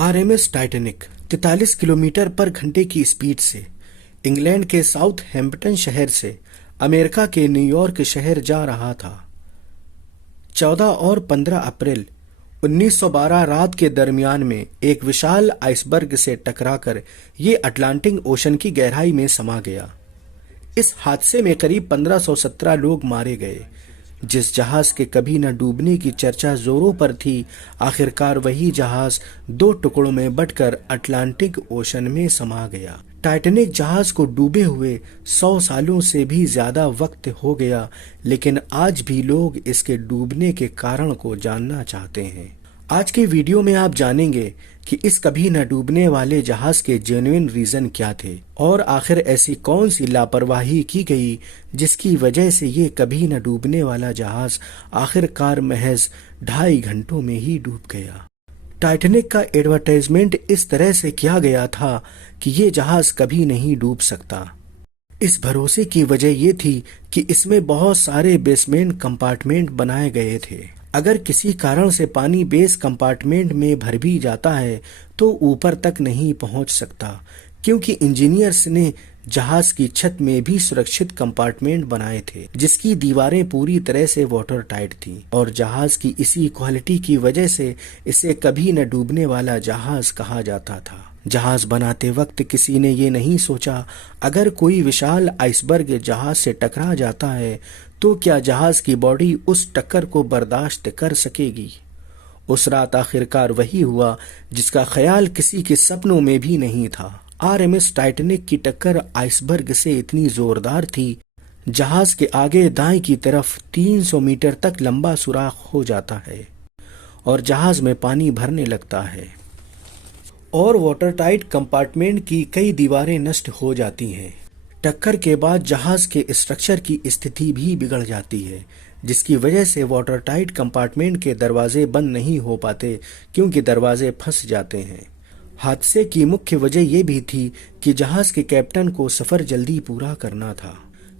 RMS Titanic 43 kilometre पर घंटे की स्पीड से इंग्लैंड के साउथ हैम्पटन शहर से अमेरिका के न्यूयॉर्क शहर जा रहा था। 14 और 15 अप्रैल 1912 रात के दरमियान में एक विशाल आइसबर्ग से टकराकर ये अटलांटिक ओशन की गहराई में समा गया। इस हादसे में करीब 1517 लोग मारे गए। जिस जहाज के कभी न डूबने की चर्चा जोरों पर थी, आखिरकार वही जहाज दो टुकड़ों में बंटकर अटलांटिक ओशन में समा गया। टाइटैनिक जहाज को डूबे हुए 100 सालों से भी ज्यादा वक्त हो गया, लेकिन आज भी लोग इसके डूबने के कारण को जानना चाहते हैं। आज के वीडियो में आप जानेंगे कि इस कभी न डूबने वाले जहाज के जेन्युइन रीजन क्या थे और आखिर ऐसी कौन सी लापरवाही की गई जिसकी वजह से ये कभी न डूबने वाला जहाज आखिरकार महज 2.5 घंटों में ही डूब गया। टाइटैनिक का एडवर्टाइजमेंट इस तरह से किया गया था कि ये जहाज कभी नहीं डूब सकता। इस भरोसे की वजह ये थी कि इसमें बहुत सारे बेसमेंट कंपार्टमेंट बनाए गए थे। अगर किसी कारण से पानी बेस कंपार्टमेंट में भर भी जाता है तो ऊपर तक नहीं पहुंच सकता, क्योंकि इंजीनियर्स ने जहाज की छत में भी सुरक्षित कंपार्टमेंट बनाए थे जिसकी दीवारें पूरी तरह से वाटर टाइट थी। और जहाज की इसी क्वालिटी की वजह से इसे कभी न डूबने वाला जहाज कहा जाता था। जहाज बनाते वक्त किसी ने ये नहीं सोचा अगर कोई विशाल आइसबर्ग जहाज से टकरा जाता है तो क्या जहाज की बॉडी उस टक्कर को बर्दाश्त कर सकेगी। उस रात आखिरकार वही हुआ जिसका ख्याल किसी के सपनों में भी नहीं था। आरएमएस टाइटैनिक की टक्कर आइसबर्ग से इतनी जोरदार थी, जहाज के आगे दाएं की तरफ 300 मीटर तक लंबा सुराख हो जाता है और जहाज में पानी भरने लगता है और वाटरटाइट कंपार्टमेंट की कई दीवारें नष्ट हो जाती हैं। टक्कर के बाद जहाज के स्ट्रक्चर की स्थिति भी बिगड़ जाती है, जिसकी वजह से वाटरटाइट कंपार्टमेंट के दरवाजे बंद नहीं हो पाते क्योंकि दरवाजे फंस जाते हैं। हादसे की मुख्य वजह यह भी थी कि जहाज के कैप्टन को सफर जल्दी पूरा करना था,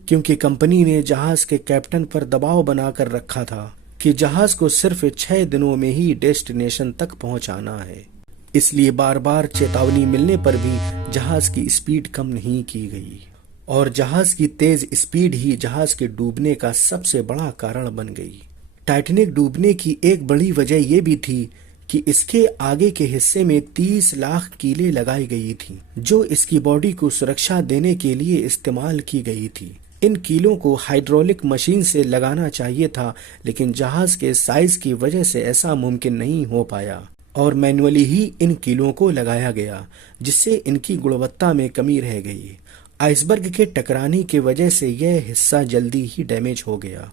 क्योंकि कंपनी ने जहाज के कैप्टन पर दबाव बनाकर रखा था कि जहाज को सिर्फ 6 दिनों में ही डेस्टिनेशन तक पहुंचाना है। इसलिए बार बार चेतावनी मिलने पर भी जहाज की स्पीड कम नहीं की गई और जहाज की तेज स्पीड ही जहाज के डूबने का सबसे बड़ा कारण बन गई। टाइटैनिक डूबने की एक बड़ी वजह यह भी थी कि इसके आगे के हिस्से में 30 लाख कीलें लगाई गई थी, जो इसकी बॉडी को सुरक्षा देने के लिए इस्तेमाल की गई थी। इन कीलों को हाइड्रोलिक मशीन से लगाना चाहिए था, लेकिन जहाज के साइज की वजह से ऐसा मुमकिन नहीं हो पाया और मैन्युअली ही इन कीलों को लगाया गया, जिससे इनकी गुणवत्ता में कमी रह गई। आइसबर्ग के टकराने की वजह से यह हिस्सा जल्दी ही डैमेज हो गया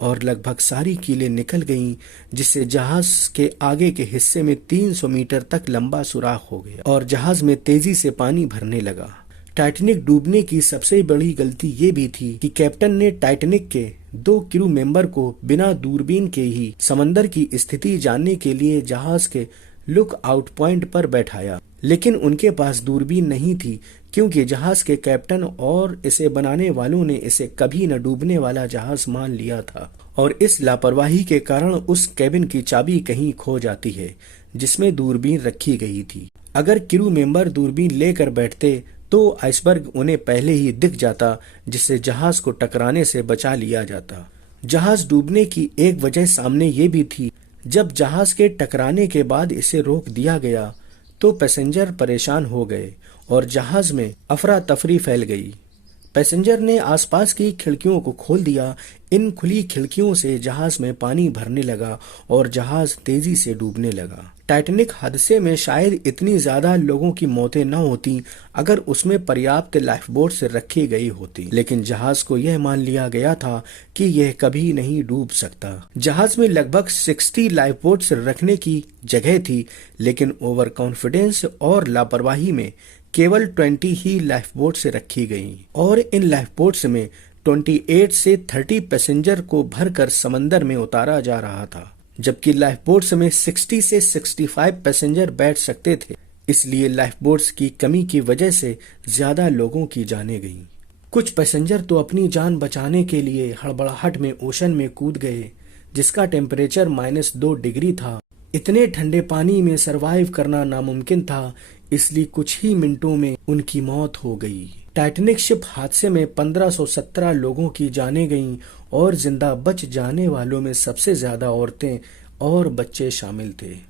और लगभग सारी कीलें निकल गईं, जिससे जहाज के आगे के हिस्से में 300 मीटर तक लंबा सुराख हो गया और जहाज में तेजी से पानी भरने लगा। टाइटैनिक डूबने की सबसे बड़ी गलती ये भी थी कि कैप्टन ने टाइटैनिक के 2 क्रू मेंबर को बिना दूरबीन के ही समंदर की स्थिति जानने के लिए जहाज के लुक आउट पॉइंट पर बैठाया, लेकिन उनके पास दूरबीन नहीं थी क्योंकि जहाज के कैप्टन और इसे बनाने वालों ने इसे कभी न डूबने वाला जहाज मान लिया था और इस लापरवाही के कारण उस कैबिन की चाबी कहीं खो जाती है जिसमें दूरबीन रखी गई थी। अगर क्रू मेंबर दूरबीन लेकर बैठते तो आइसबर्ग उन्हें पहले ही दिख जाता, जिससे जहाज को टकराने से बचा लिया जाता। जहाज डूबने की एक वजह सामने ये भी थी, जब जहाज के टकराने के बाद इसे रोक दिया गया तो पैसेंजर परेशान हो गए और जहाज में अफरा तफरी फैल गई। पैसेंजर ने आसपास की खिड़कियों को खोल दिया। इन खुली खिड़कियों से जहाज में पानी भरने लगा और जहाज तेजी से डूबने लगा। टाइटैनिक हादसे में शायद इतनी ज्यादा लोगों की मौतें न होती अगर उसमें पर्याप्त लाइफ बोट्स रखी गई होती, लेकिन जहाज को यह मान लिया गया था कि यह कभी नहीं डूब सकता। जहाज में लगभग 60 लाइफ बोट्स रखने की जगह थी, लेकिन ओवर कॉन्फिडेंस और लापरवाही में केवल 20 ही लाइफ बोट्स रखी गईं और इन लाइफ बोट्स में 28 से 30 पैसेंजर को भरकर समंदर में उतारा जा रहा था, जबकि लाइफ बोट्स में 60 से 65 पैसेंजर बैठ सकते थे। इसलिए लाइफ बोट्स की कमी की वजह से ज्यादा लोगों की जानें गईं। कुछ पैसेंजर तो अपनी जान बचाने के लिए हड़बड़ाहट में ओशन में कूद गए, जिसका टेम्परेचर -2 डिग्री था इतने ठंडे पानी में सरवाइव करना नामुमकिन था, इसलिए कुछ ही मिनटों में उनकी मौत हो गई। टाइटैनिक शिप हादसे में 1517 लोगों की जानें गईं और जिंदा बच जाने वालों में सबसे ज्यादा औरतें और बच्चे शामिल थे।